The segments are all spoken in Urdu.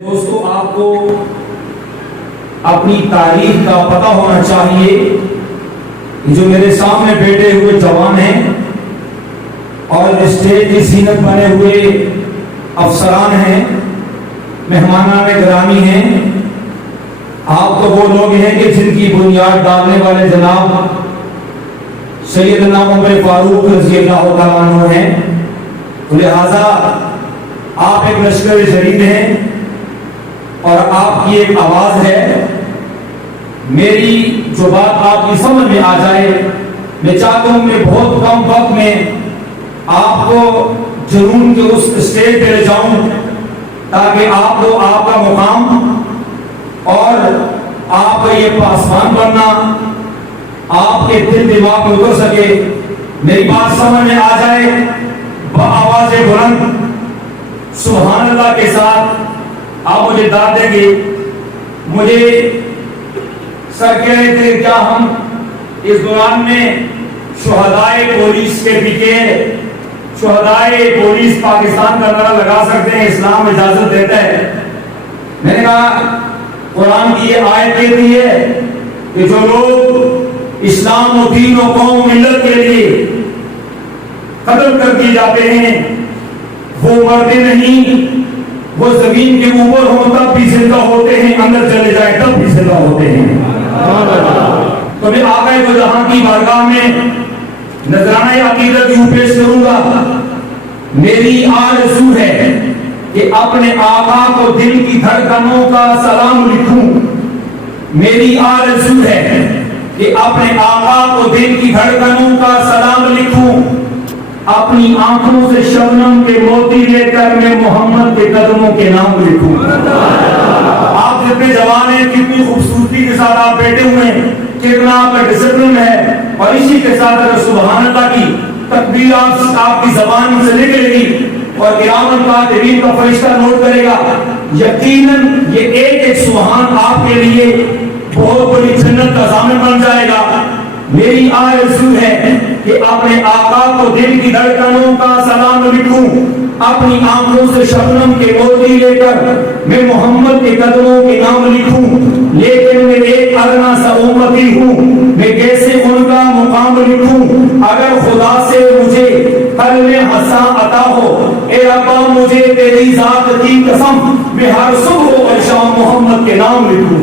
دوستو آپ کو اپنی تاریخ کا پتہ ہونا چاہیے کہ جو میرے سامنے بیٹھے ہوئے جوان ہیں اور اسٹیج کی زینت بنے ہوئے افسران ہیں، مہمانان گرامی ہیں، آپ تو وہ لوگ ہیں کہ جن کی بنیاد ڈالنے والے جناب سیدنا عمر فاروق رضی اللہ تعالیٰ عنہ ہیں، لہذا آپ ایک لشکر شریف ہیں اور آپ کی ایک آواز ہے۔ میری جو بات آپ کی سمجھ میں آ جائے، میں چاہتا ہوں میں بہت کم وقت میں آپ کو جنون کے اس اسٹیج پہ لے جاؤں تاکہ آپ کو آپ کا مقام اور آپ کا یہ پاسبان بننا آپ کے دل دماغ میں اتر سکے، میری بات سمجھ میں آ جائے، بآواز بلند سبحان اللہ کے ساتھ آپ مجھے داد دیں گے۔ مجھے سر کہہ رہے تھے کیا ہم اس دوران میں شہدائے پولیس کے پیچھے شہدائے پولیس پاکستان کا نعرہ لگا سکتے ہیں؟ اسلام اجازت دیتا ہے۔ میں نے کہا قرآن کی یہ آیت کہتی ہے کہ جو لوگ اسلام و دین و قوم ملت کے لیے قتل کر دیے جاتے ہیں وہ مرتے نہیں، وہ زمین کے اوپر ہوں تب بھی زندہ ہوتے ہیں، اندر چلے جائیں تب بھی زندہ ہوتے ہیں۔ تو میں آقا دو جہاں کی بارگاہ میں نذرانہ عقیدت یوں پیش کروں گا۔ میری آرزو ہے کہ اپنے آقا کو دل کی دھڑکنوں کا سلام لکھوں، میری آرزو ہے کہ اپنے آقا کو دل کی دھڑکنوں کا سلام لکھوں، اپنی آنکھوں سے شبنم کے موتی لے کر میں محمد کے قدموں کے نام لکھوں۔ آپ جتنے جوان ہیں، کتنی خوبصورتی کے ساتھ آپ بیٹھے ہوئے ہیں، کتنا آپ کا ڈسپلن ہے، اور اسی کے ساتھ اگر سبحان اللہ کی تکبیر آپ کی زبان سے نکلے گی اور کرام کاتبین کا فرشتہ نوٹ کرے گا، یقیناً یہ ایک سبحان آپ کے لیے بہت بڑی جنت کا ضامن بن جائے گا۔ میری آرزو ہے کہ اپنے آقا کو دل کی دھڑکنوں کا سلام لکھوں، اپنی آنکھوں سے شبنم کے موتی لے کر میں محمد کے قدموں کے نام لکھوں، لیکن میں ایک ادنا سا امتی ہوں، میں کیسے ان کا مقام لکھوں؟ اگر خدا سے مجھے قلب حساں عطا ہو، اے ربا مجھے تیری ذات کی قسم میں ہر صبح اور شام محمد کے نام لکھوں۔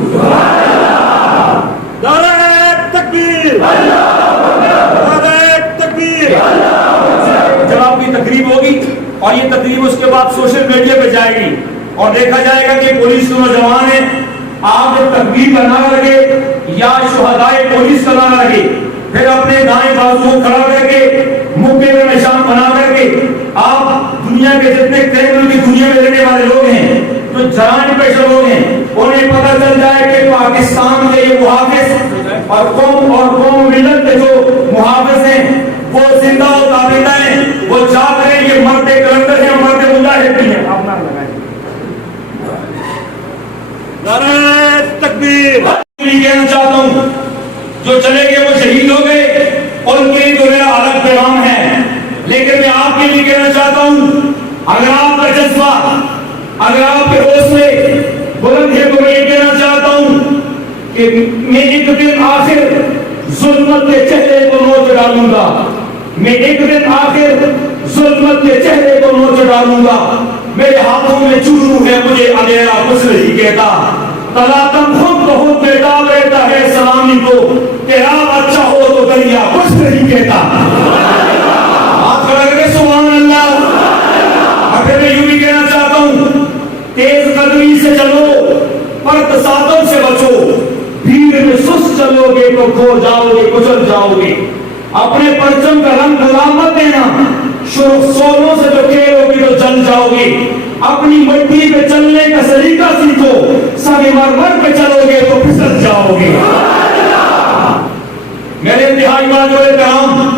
جب آپ کی تقریب ہوگی اور یہ تقریب اس کے بعد سوشل میڈیا پہ جائے گی اور دیکھا جائے گا کہ پولیس کے نوجوان ہیں، آپ جب تقریب کا نعرہ لگے یا شہدائے پولیس کا نعرہ لگے، پھر اپنے دائیں بازو کو کھڑا کر کے مکے میں نشان بنا کر کے آپ دنیا کے جتنے کریمنل کی دنیا میں رہنے والے لوگ ہیں، جو جرائم پیشہ لوگ ہیں، انہیں پتہ چل جائے کہ پاکستان کے یہ محافظ اور قوم ملت کے جو محافظ ہیں وہ زندہ و تابندہ ہیں، وہ جاگ رہے ہیں، یہ مرد کلندر ہیں، مرد مجاہد بھی ہیں۔ آپ نعرہ لگائیں۔ نعرہ تکبیر۔ کہنا چاہتا ہوں جو چلے گئے وہ شہید ہو گئے، ان کے لیے تو میرا الگ پیغام ہے، لیکن میں آپ کے لیے کہنا چاہتا ہوں اگر آپ کا جذبہ، اگر آپ کے حوصلے بلند ہے تو میں یہ کہنا چاہتا ہوں کہ میں ایک دن آخر ظلمت کے چہرے کو نوچ ڈالوں گا، میں ایک دن آخر ظلمت کے چہرے کو نوچ ڈالوں گا، میرے ہاتھوں میں چورو ہے، مجھے اندھیرا کچھ نہیں کہتا، تلاتم خود بہت بیتاب رہتا ہے سلامی کو، تیرا اچھا ہو تو دریا کچھ نہیں کہتا۔ آپ کھڑا کرے سبحان اللہ۔ اگر میں یوں بھی کہنا چاہتا ہوں تیز قدمی سے چلو پر تصادم سے بچو، بھیڑ میں سست چلو گے تو کھو جاؤ گے، کچل جاؤ گے، اپنے پرچم کا رنگ مت دینا، سولوں سے جو کھیلو گے تو جل جاؤ گے، اپنی مٹی پہ چلنے کا سلیقہ سیکھو، سنگ مرمر پہ چلو گے تو پھسل جاؤ گے۔ میرے انتہائی معزز کرام،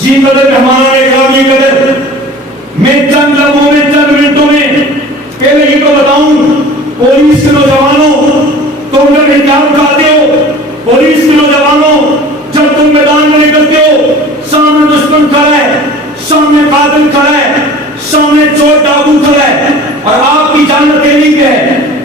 جی قدر مہمان گرامی قدر، میں چند لمحوں میں چند منٹوں میں پہلے یہ تو بتاؤں پولیس کے نوجوانوں، تم جب احتیاط کرتے ہو، پولیس کے نوجوانوں جب تم میدان میں نکلتے ہو، سامنے دشمن کھڑا ہے، سامنے قاتل کھڑا ہے، سامنے چور ڈاکو کھڑا ہے، اور آپ کی جان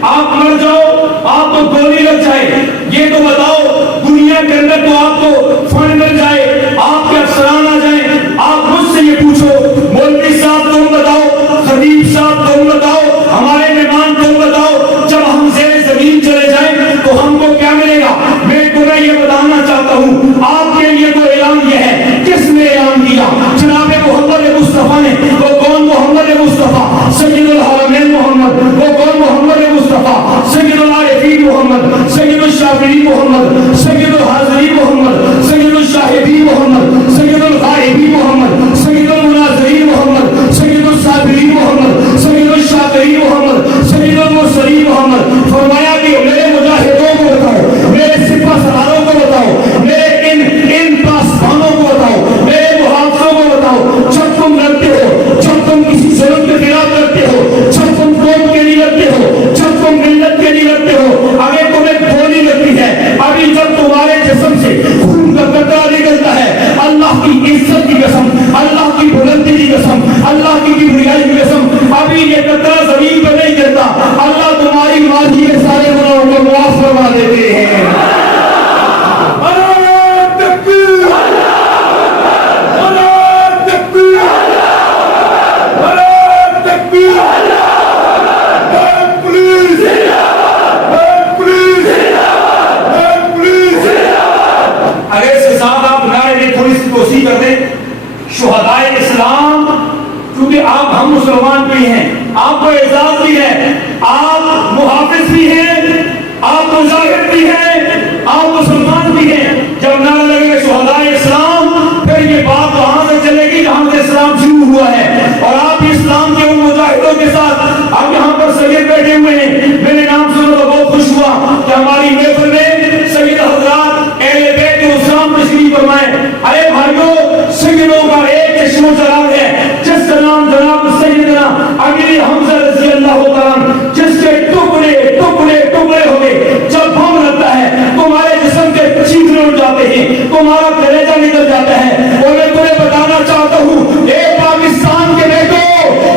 آپ مر جاؤ، آپ کو گولی لگ جائے، یہ تو بتاؤ دنیا کے اندر تو آپ کو فنڈ مل جائے، آپ کے افسران آ جائیں، آپ مجھ سے یہ پوچھو مولوی صاحب تم بتاؤ، خطیب صاحب تم بتاؤ، ہمارے مہمان تم بتاؤ، جب ہم زیر زمین چلے جائیں تو ہم کو کیا ملے گا؟ میں تمہیں یہ بتانا چاہتا ہوں، آپ کے لیے تو اعلان یہ ہے، کس نے اعلان کیا؟ جناب محمد مصطفیٰ نے۔ وہ کون؟ محمد مصطفیٰ سید الحرمین محمد۔ وہ کون؟ محمد مصطفیٰ سید العارفین محمد، سید الشافعی محمد، سید الحاضرین محمد، سید الشاہدین محمد، سید الغائبین محمد، سید المناظرین محمد، سید الصابرین محمد، سید الشاکرین محمد، سید المرسلین محمد۔ فرمایا کہ میرے مجاہدوں کو بتاؤ، میرے سپہ سالاروں کو بتاؤ، میرے ان پاسبانوں کو بتاؤ، میرے محافظوں کو بتاؤ، جب تم لڑتے ہو، جب تم کسی ظلم کے خلاف لڑتے ہو، جب تم قوم کے لیے لڑتے ہو، جب تم ملت کے لیے لڑتے ہو، اگر تمہیں گولی لگتی ہے، ابھی جب تمہارے جسم سے خون کا قطرہ نکلتا ہے، اللہ کی عزت کی قسم، اللہ کی بلندی کی قسم، اللہ کی کبریائی کی قسم، ابھی یہ قطرہ زمین پر نہیں گرتا، اللہ تمہاری ماضی کے سارے گناہوں کو معاف فرما دیتے ہیں۔ شہدائے اسلام، کیونکہ آپ ہم مسلمان بھی ہیں، آپ کو اعزاز بھی ہے، آپ محافظ بھی ہیں، آپ مجاہد بھی ہیں، آپ مسلمان بھی ہیں۔ جب نعرہ لگے گا شہدائے اسلام، پھر یہ بات وہاں سے چلے گی جہاں سے اسلام شروع ہوا ہے، اور آپ اسلام کے ان مجاہدوں کے ساتھ اب یہاں پر سید بیٹھے ہوئے ہیں، میرے نام سنو تو بہت خوش ہوا کہ ہماری محفل میں سید حضرات اہل بیت اسلام تشریف فرمائے۔ ارے بھائیو، سیدوں کا ایک چشم و چراغ ہے جس کا نام جناب سیدنا امیر حمزہ رضی اللہ تعالیٰ، جس کے ٹکڑے ٹکڑے ٹکڑے ہو گئے، جب بم لگتا ہے تمہارے جسم کے چیخنے اٹھ جاتے ہیں، تمہارا کلیجہ نکل جاتا ہے۔ اور میں تمہیں بتانا چاہتا ہوں، اے پاکستان کے بیٹو،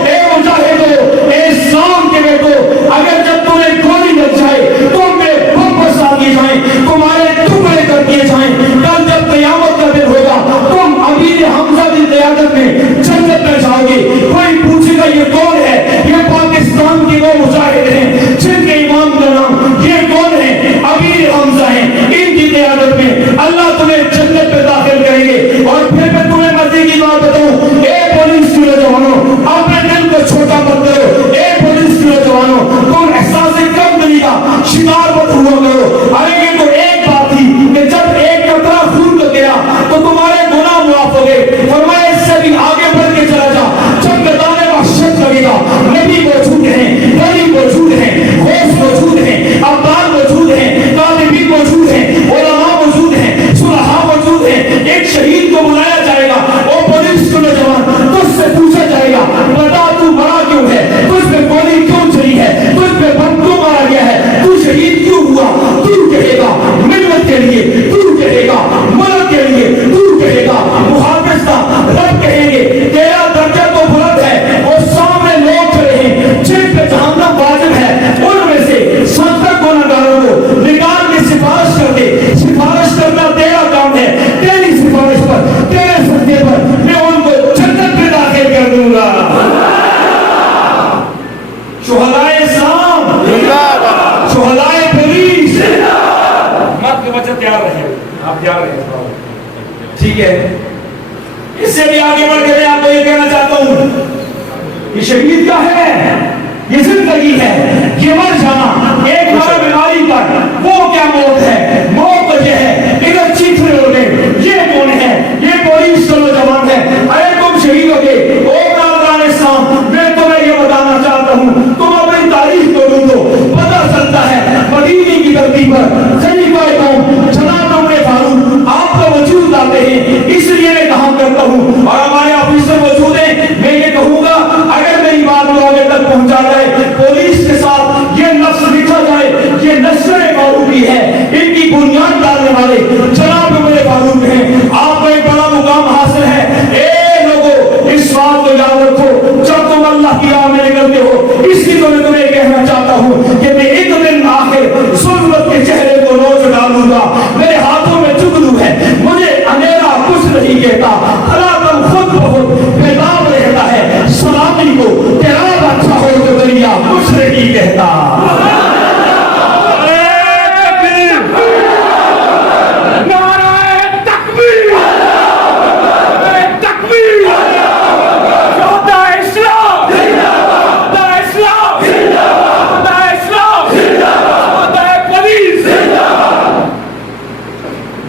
اے مجاہدو، اے اسلام کے بیٹو، اگر جب تمہیں گولی لگ جائے، تم پہ بم برسا دیے جائیں، تمہارے ٹکڑے کر دیے جائیں، کل جب قیامت کا دن ہوگا تم امیر حمزہ کی قیادت میں جنت میں جاؤ گے۔ کوئی پوچھے گا یہ کون ہے؟ یہ پاکستان کے وہ مجاہد ہیں جن کے امام کا نام یہ کون ہے؟ امیر حمزہ ہیں، ان کی قیادت میں اللہ تمہیں جنت میں داخل کریں گے۔ اور پھر میں تمہیں مزے کی بات بتاؤں، اے پولیس کے نوجوانوں، اپنے دل کو چھوٹا مت کرو، اے پولیس کے نوجوانوں، تم احساس کم دلی کا شکار مت ہوا کرو۔ ارے یہ تو ایک بات تھی کہ جب ایک قطرہ خون کا گیا تو تمہارے گناہ معاف ہو گئے۔ فرمایا اس سے بھی آگے بڑھ کے چلا جا، جب میدان وحشت لگے گا، نبی موجود ہیں، ولی موجود ہیں، غوث موجود ہیں، ابدال موجود ہیں، کاتبین موجود ہیں، علماء موجود ہیں، صلحاء موجود ہیں، ایک شہید کو بلایا جائے گا، وہ پولیس کے نوجوان تجھ سے پوچھا جائے گا بتا تو بڑا کیوں ہے، تجھ پہ گولی کیوں چلی ہے، تجھ پہ بم کیوں مارا گیا ہے، تو شہید کیوں ہوا؟ تو کہے گا ملت کے لیے، تو کہے گا ملک کے لیے، تو کہے گا محافظ کا رب کہیں گے تیرا درجہ تو بلند ہے۔ اور سامنے لوگ کھڑے ہیں جن پہ جہنم واجب ہے، ان میں سے 70 گنہگاروں کو نکال کے سفارش کر دے۔ سفارش کرنا تیرا کام ہے، تیری سفارش پر، تیرے سجدے پر میں ان کو جنت میں داخل کر دوں گا۔ شہدائے اسلام، شہدائے پولیس، مت کے بچے تیار رہے، آپ تیار رہے، ٹھیک ہے۔ اس سے بھی آگے بڑھ کے میں آپ کو یہ کہنا چاہتا ہوں، یہ شہید کا ہے، یہ زندگی ہے، یہ مر جانا ایک بار بیماری پر، وہ کیا موت ہے؟ موت تو یہ ہے ادھر چیخنے ہو گئے، یہ کون ہے؟ یہ پولیس کا نوجوان ہے۔ ارے تم شہید ہو گئے، او برادران اسلام، میں تمہیں یہ بتانا چاہتا ہوں، تم اپنی تاریخ کو ڈھونڈو، پتہ چلتا ہے مدینے کی دھرتی پر خلیفہ قوم جناب عمر فاروق آپ کا وجود لاتے ہیں۔ اس لیے میں کہا کرتا ہوں، اور ہمارے آفیسر موجود ہیں، میں یہ کہوں گا اگر میری بات کو آگے تک پہنچا جائے، پولیس کے ساتھ یہ لفظ لکھا جائے، یہ نشر فاروقی ہے، ان کی بنیاد ڈالنے والے جناب عمر فاروق ہیں۔ آپ کو ایک بڑا مقام حاصل ہے۔ اے لوگوں، اس بات کو یاد رکھو، جب تم اللہ کی راہ میں نکلتے ہو، اس لیے میں تمہیں کہنا چاہتا ہوں کہ میں کہتا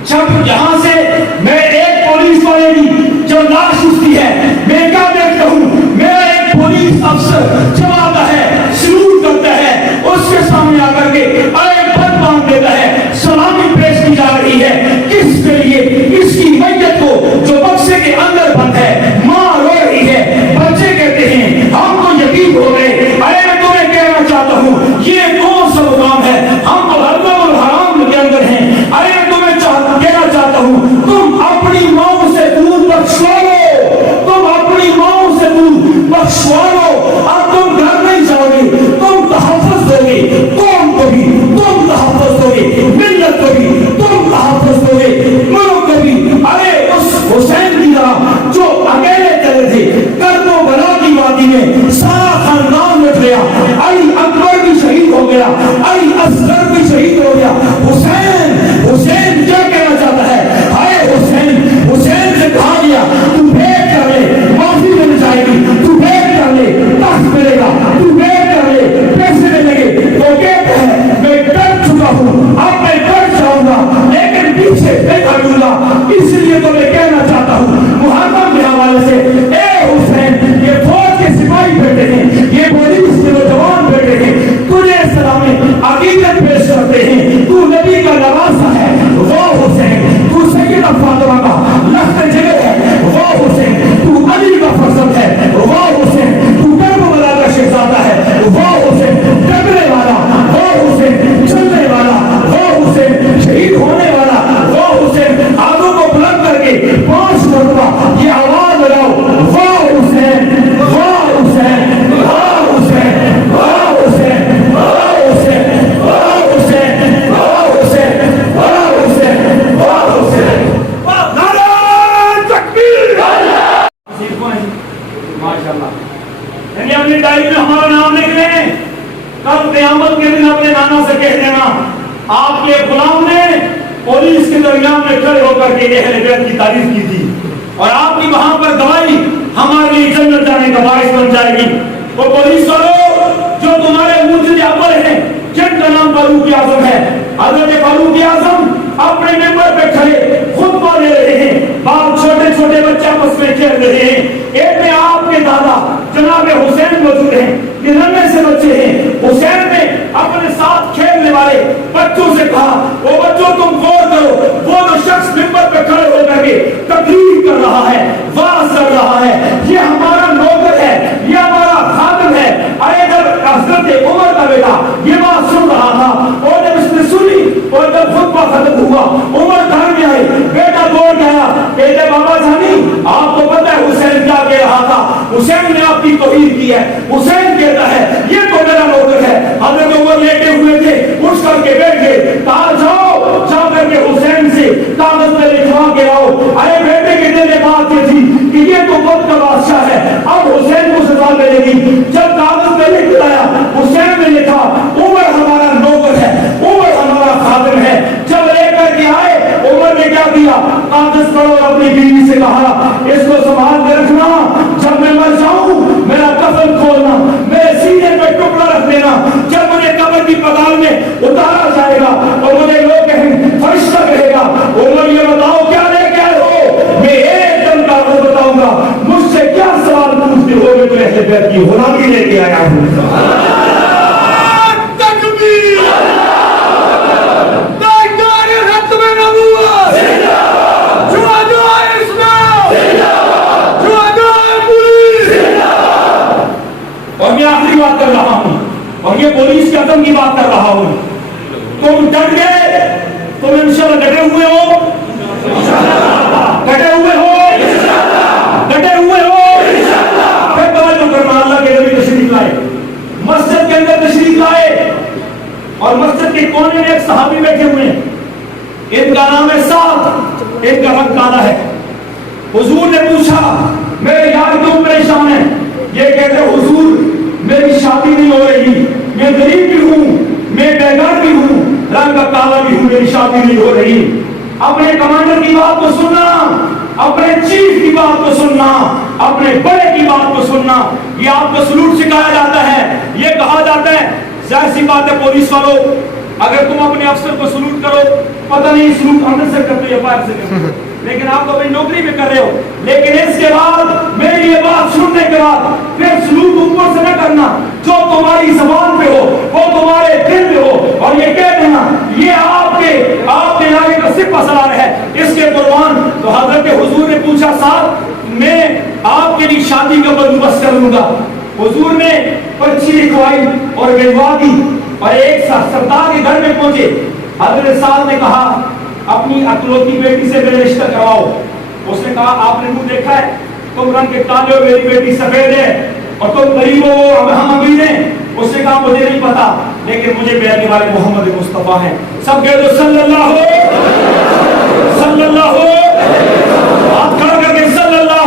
جب یہاں سے میں ایک پولیس والے کی جو لاش اٹھتی ہے میں کیا دیکھتا ہوں، میرا ایک پولیس افسر جب آتا ہے سلوٹ کرتا ہے، اس کے سامنے آ کر کے ایک بند باندھ دیتا ہے، سلامی پیش کی جا رہی ہے کس کے لیے؟ اس کی میت کو جو بکسے کے اندر بند ہے، ماں رو رہی ہے، بچے کہتے ہیں ہم تو یتیم ہو گئے۔ ارے میں تمہیں کہنا چاہتا ہوں یہ کون سا مقام ہے؟ ہم تو حرام الحرام کے اندر ہیں۔ ارے میں تمہیں کہنا چاہتا ہوں تم اپنی ماں سے دور بخشوا لو، تم اپنی ماں سے دور بخشوا لو، اب تم گھر نہیں جاؤ گے، تم تحفظ دو گے، قوم کو بھی تم تحفظ دو گے، ملت کو بھی تم تحفظ دو گے، ملک کو بھی۔ ارے اس حسین کی طرح جو اکیلے چلے تھے کربلا کی وادی میں، سارا خاندان مٹ گیا، علی اکبر بھی شہید ہو گیا، علی اصغر بھی شہید ہو گیا، حسین حسین کیا کہنا چاہتا ہے؟ ہائے حسین، حسین سے کہا گیا تو بھیٹ کر لے، معافی مل جائے گی، تو بھیٹ کر لے، تخت ملے گا، تو بھیٹ کر لے، پیسے ملیں گے۔ تو کہتا ہے میں ڈر چکا ہوں، اب میں ڈر جاؤں گا لیکن پیچھے نہیں ہٹوں گا۔ اس لیے تو میں کہنا چاہتا ہوں محرم کے حوالے سے، اے حسین یہ فوج کے سپاہی بیٹے ہیں، یہ پولیس کے نوجوان بیٹے ہیں، تجھے سلامی عقیدت پیش کرتے ہیں، تو نبی کا نواسا ہے، وہ حسین تو سیدہ فاطمہ کا لخت جگر ہے، وہ حسین تو علی کا فرزند ہے، وہ حسین تو کربلا کا شہزادہ ہے، وہ حسین ڈگنے والا، وہ حسین چلنے والا، وہ حسین شہید ہونے والا، وہ حسین آگوں کو بلند کر کے 5 مرتبہ یہ آواز لگاؤ، وہ حسین، وہ حسین، وہ حسین، وہ حسین، وہ حسین، وہ حسین، وہ حسین، وہ حسین، وہ حسین۔ نعرہ تکبیر! ماشاءاللہ، یعنی اپنی ڈائری میں ہمارا نام لکھ لیں، کل قیامت کے دن اپنے نانا سے کہہ دینا آپ کے غلام نے پولیس کے درمیان میں کھڑے ہو کر کے اہل بیت کی تعریف کی تھی، اور آپ کی وہاں پر گواہی ہمارے لیے جنت جانے کا باعث بن جائے گی۔ وہ پولیس والوں جو تمہارے مرشد اول ہیں، جن کا نام فاروق اعظم ہے، حضرت فاروق اعظم اپنے ممبر پہ کھڑے خطبہ دے رہے ہیں، باپ چھوٹے چھوٹے بچے آپس میں کھیل رہے ہیں، ایک میں آپ کے دادا جناب حسین موجود ہیں، 99 سے بچے ہیں۔ حسین نے اپنے ساتھ کھیلنے والے بچوں سے کہا وہ بچوں تم غور کرو، وہ جو شخص ممبر پہ کھڑے ہو کر کے تقریر کر رہا ہے، واعظ کر رہا ہے، یہ ہمارا نوکر ہے، یہ ہمارا خادم ہے۔ ارے جب حضرت عمر کا بیٹا یہ بات سن رہا تھا اور جب اس نے سنی اور جب خطبہ ختم ہوا عمر گھر میں آئے، بیٹا دوڑ گیا، کہتے بابا جانی آپ کو پتہ ہے حسین کیا کہہ رہا تھا؟ حسین نے آپ کی توہین کی ہے۔ حسین کہتا ہے یہ تو میرا نوکر ہے۔ حضرت عمر لیٹے ہوئے تھے، اٹھ کر کے بیٹھ گئے، کہا جاؤ جا کر کے حسین سے کاغذ میں لکھوا کے لاؤ۔ ارے بیٹے کے دل میں بات یہ تھی کہ یہ تو وقت کا بادشاہ ہے، اب حسین کو سزا ملے گی۔ جب کاغذ میں لکھ لایا حسین نے لکھا عمر ہمارا نوکر ہے، عمر ہمارا خادم ہے۔ جب لے کر کے آئے عمر نے کیا کیا؟ کاغذ پڑھو اور اپنی بیوی سے کہا اس کو سنبھال کے رکھنا، جب میں مر جاؤں میرا کفن کھولنا، میرے سینے پہ ٹکڑا رکھ دینا، جب مجھے قبر کی پتال میں اتارا جائے گا اور مجھے لوگ کہیں فرشتہ کہے گا عمر یہ بتاؤ کیا لے کے آئے ہو؟ میں ایک دم کاغذ بتاؤں گا، مجھ سے کیا سوال پوچھتے ہو؟ میں تو اہل بیت کی غلامی لے کے آیا ہوں۔ اور میں آخری بات کر رہا ہوں اور یہ پولیس کے عدم کی بات کر رہا ہوں، تم ڈٹ گئے، تم انشاءاللہ ڈٹے ہوئے ہو، ڈٹے ہوئے ہو، ڈٹے ہوئے ہو، پھر توجہ کرنا، اللہ کے نبی تشریف لائے، مسجد کے اندر تشریف لائے اور مسجد کے کونے میں ایک صحابی بیٹھے ہوئے ہیں، ان کا نام ہے سعد، ان کا رنگ کالا ہے۔ حضور نے پوچھا میرے یار کیوں پریشان ہیں؟ یہ کہتے حضور میری شادی نہیں ہو رہی، میں شادی نہیں ہو رہی. اپنے کمانڈر کی بات کو سننا, اپنے چیف کی بات کو سننا, اپنے بڑے کی بات کو سننا. یہ آپ کو سلوٹ سکھایا جاتا ہے. یہ کہا جاتا ہے, ظاہر سی بات ہے پولیس والوں, اگر تم اپنے افسر کو سلوٹ کرو, پتہ نہیں سلوٹ اندر سے کرتے یا باہر سے کرتے, لیکن آپ تو اپنی نوکری میں کر رہے ہو. لیکن اس کے بعد میری یہ بات سننے کے بعد پھر سلوک اوپر سے نہ کرنا. جو تمہاری زبان پہ ہو وہ تمہارے دل میں ہو, اور یہ کہہ دینا یہ آپ کے علاقے کا سپہ سالار ہے, اس کے قربان. تو حضرت حضور نے پوچھا, صاحب میں آپ کے لیے شادی کا بندوبست کر لوں گا. حضور نے پرچی لکھوائی اور بھجوا دی, اور ایک سردار کے گھر میں پہنچے. حضرت صاحب نے کہا اپنی اکلوتی بیٹی سے میرا رشتہ کرواؤ. اس نے کہا آپ نے منہ دیکھا ہے, تم رنگ کے کالے ہو, میری بیٹی سفید ہے, اور تم غریب ہو, ہم امیر ہیں. اس نے کہا مجھے نہیں پتا, لیکن مجھے بیٹھنے والے محمد مصطفیٰ ہیں. سب کہہ دو صلی اللہ ہاتھ کھڑا کر کے صلی اللہ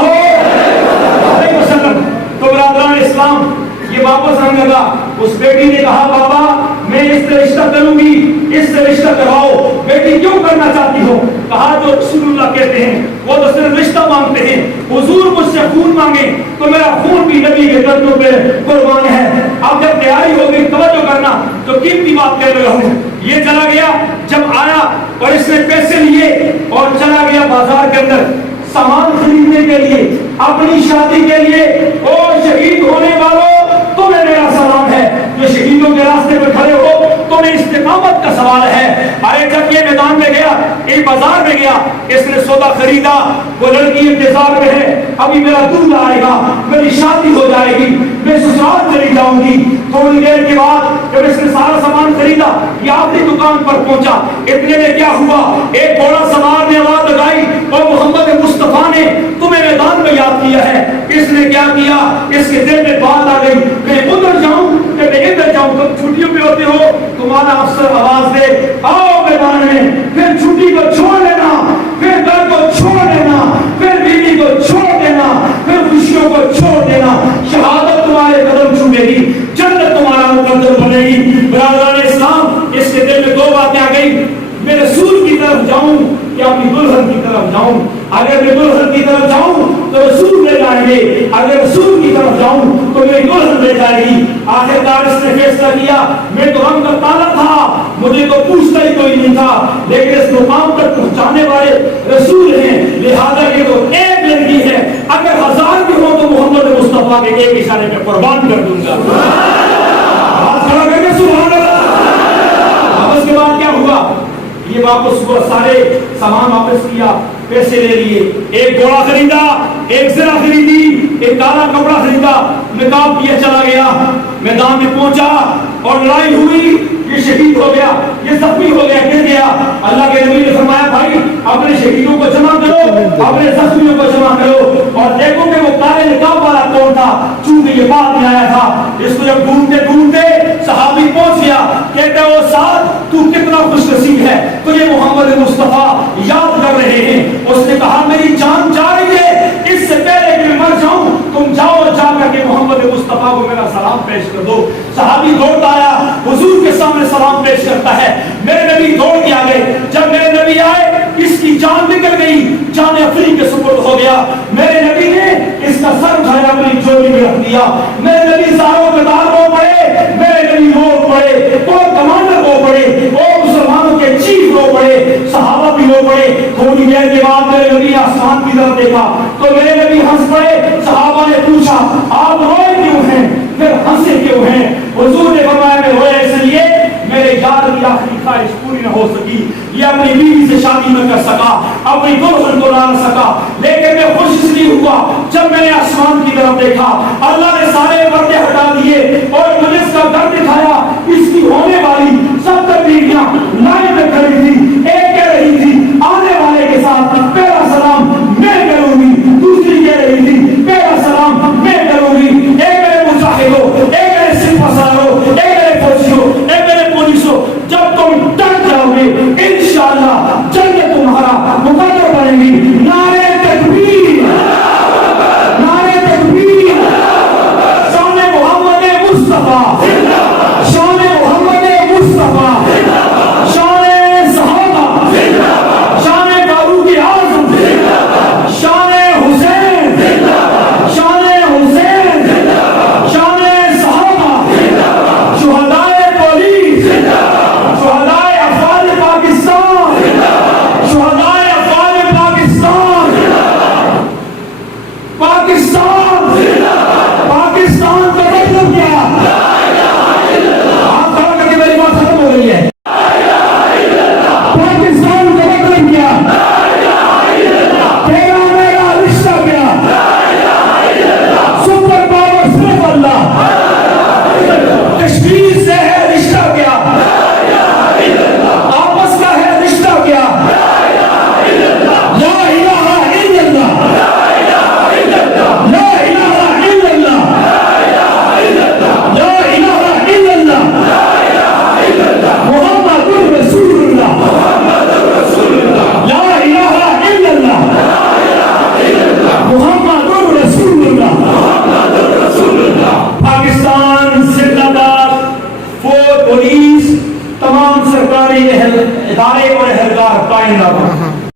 علیہ وسلم. تو برادران اسلام یہ واپس آنے لگا. اس بیٹی نے کہا بابا میں اس سے رشتہ کروں گی, اس سے رشتہ کرواؤ. بیٹی کیوں کرنا چاہتی ہو؟ کہا جو رسول اللہ کہتے ہیں وہ تو صرف رشتہ مانگتے ہیں. حضور مجھ سے خون مانگے تو میرا خون بھی نبی کے قدموں پہ قربان ہے. اب جب تیاری ہو گئی توجہ کرنا, تو قیمتی بات کہہ رہا ہوں. یہ چلا گیا, جب آیا اور اس نے پیسے لیے اور چلا گیا بازار کے اندر سامان خریدنے کے لیے, اپنی شادی کے لیے. اور شہید ہونے والوں تمہیں میرا سلام ہے, جو شہیدوں کے راستے پہ کھڑے ہو تمہیں استقامت کا سوال ہے. ارے جب یہ میدان میں گیا, ایک بازار میں گیا, اس نے سودا خریدا. وہ لڑکی انتظار میں ہے, ابھی میرا دودھ آئے گا, میری شادی ہو جائے گی, میں سسرال چلی جاؤں گی. تھوڑی دیر کے بعد جب اس نے سارا سامان خریدا, یہ اپنی دکان پر پہنچا. اتنے میں کیا ہوا, ایک بڑا سوار نے آواز لگائی, اور محمد مصطفیٰ نے تمہیں میدان میں یاد کیا ہے. اس نے کیا کیا, اس کے دل میں بات آ گئی, میں ادھر جاؤں کہ میں ادھر جاؤں. تم چھٹیوں پہ ہوتے ہو, تمہارا افسر آواز دے آؤ میدان میں, پھر چھٹی کو چھوڑ لینا, پھر گھر کو چھوڑ دینا, پھر بیوی کو چھوڑ دینا, پھر خوشیوں کو چھوڑ دینا. شہادت تمہارے قدم چھوڑے گی, جنت تمہارا مقدر بنے گی. برادران اسلام, اس کے دل میں دو باتیں آ گئی, میں رسول کی طرف جاؤں یا اپنی دلہن کی طرف جاؤں. اگر میں دلہن کی طرف جاؤں تو رسول لے جائیں گے, اگر رسول کی طرف جاؤں تو میری دلہن لے جائے گی. آخرکار اس نے فیصلہ کیا, میں تو ہم کا تالا تھا, مجھے تو پوچھتا ہی کوئی نہیں تھا, لیکن اس مقام تک پہنچانے والے رسول ہیں, لہذا یہ تو ایک لڑکی ہے, اگر 1000 بھی ہو تو محمد مصطفیٰ کے ایک اشارے پہ قربان کر دوں گا. ہاتھ کھڑا کر کے سبحان اللہ. اب اس کے بعد کیا ہوا, یہ واپس ہوا, سارے سامان واپس کیا, پیسے لے لیے, ایک گھوڑا خریدا, ایک زرہ خریدی, ایک کالا کپڑا خریدا, نقاب کیا, چلا گیا. میدان میں پہنچا اور لڑائی ہوئی, یہ شہید ہو گیا, یہ زخمی ہو گیا, گر گیا. اللہ کے نبی نے فرمایا بھائی اپنے شہیدوں کو جمع کرو, اپنے زخمیوں کو جمع کرو, اور دیکھو کہ وہ کالے نقاب والا کون تھا. چونکہ یہ بات میں آیا تھا, اس کو جب ڈھونڈتے ڈھونڈتے صحابی پہنچ گیا, کہتے ہیں وہ ساتھ تو کتنا خوش نصیب ہے, تجھے محمد مصطفیٰ یاد کر رہے ہیں. اس نے کہا میری جان جا رہی ہے, اس سے پہلے کہ میں مر جاؤں تم جاؤ اور جا کر کے محمد مصطفیٰ کو میرا سلام پیش کر دو. صحابی دوڑتا آیا, حضور کے سامنے سلام پیش کرتا ہے. میرے نبی دوڑ کے آ گئے. جب میرے نبی آئے, اس کی جان نکل گئی, جان افری کے سپرد ہو گیا. میرے نبی نے اس کا سر اٹھایا, اپنی جولی میں رکھ دیا. میرے نبی زاروں کے دار رو پڑے, میرے نبی رو پڑے, تو کمانڈر رو پڑے, اور مسلمانوں کے چیف رو پڑے, صحابہ بھی رو پڑے. تھوڑی دیر کے بعد میرے نبی آسمان کی طرف دیکھا تو میرے نبی ہنس پڑے. صحابہ نے پوچھا آپ روئے کیوں ہیں, پھر ہنسے کیوں ہیں؟ حضور نے فرمایا میں رویا اس لیے میرے یار کی آخری خواہش پوری نہ ہو سکی, یہ اپنی بیوی سے شادی نہ کر سکا, اپنی دلہن کو لا نہ سکا, لیکن میں خوش اس لیے ہوا جب میں نے آسمان کی طرف دیکھا, اللہ نے سارے پردے ہٹا دیے اور مجھے اس کا گھر دکھایا. اس کی ہونے والی 70 بیویاں لائن میں کھڑی تھی, ایک کہہ رہی تھی آنے والے کے ساتھ پہلا سلام میں کروں گی, دوسری کہہ رہی تھی پہلا سلام میں کروں گی. ایک میرے مجاہدوں, ایک میرے سپہ سالاروں, ایک میرے فوجیوں, ایک میرے پولیسوں, جب تم ڈٹ جاؤ گے انشاءاللہ جنت تمہارا مقدر بنے گی. نعرہ تکبیر, نعرہ تکبیر, شان محمد مصطفیٰ, شان ادارے اور اہلکار کائنات